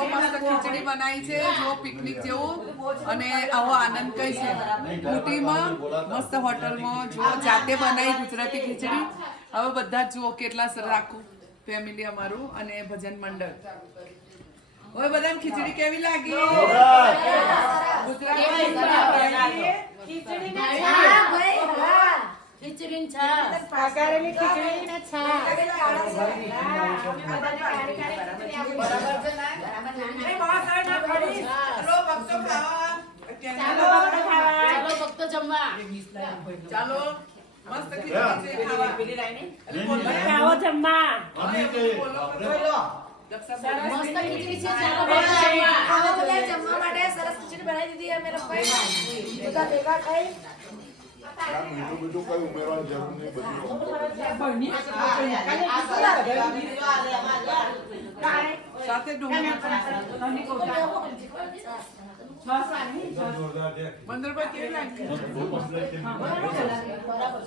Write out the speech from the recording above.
બહુ મસ્ત ખીચડી બનાવી છે જો પિકનિક જેવું અને આવો આનંદ કઈ છે ઊટીમાં મસ્ત હોટલમાં જો જાતે બનાવી ગુજરાતી ખીચડી હવે બધા જ જુઓ કેટલા સરસ આખું ફેમિલી અમારું અને ભજન મંડળ ઓય બધાને ખીચડી કેવી લાગી ખીચડી છા પાકારેલી ખીચડી ને છા ચાલો ભક્તો જમવા ચાલો મસ્ત ખીચડી છે ખાવો જમવા અમે મસ્ત ખીચડી છે ચાલો જમવા માટે સરસ ખીચડી બનાવી દીધી અમે લોકોએ બધા ભેગા ખાઈ બીજું કઈ ઉમેરવાની જરૂર નહીં સાથે ડુંગળી મંદિર પર કેવી લાગી બરાબર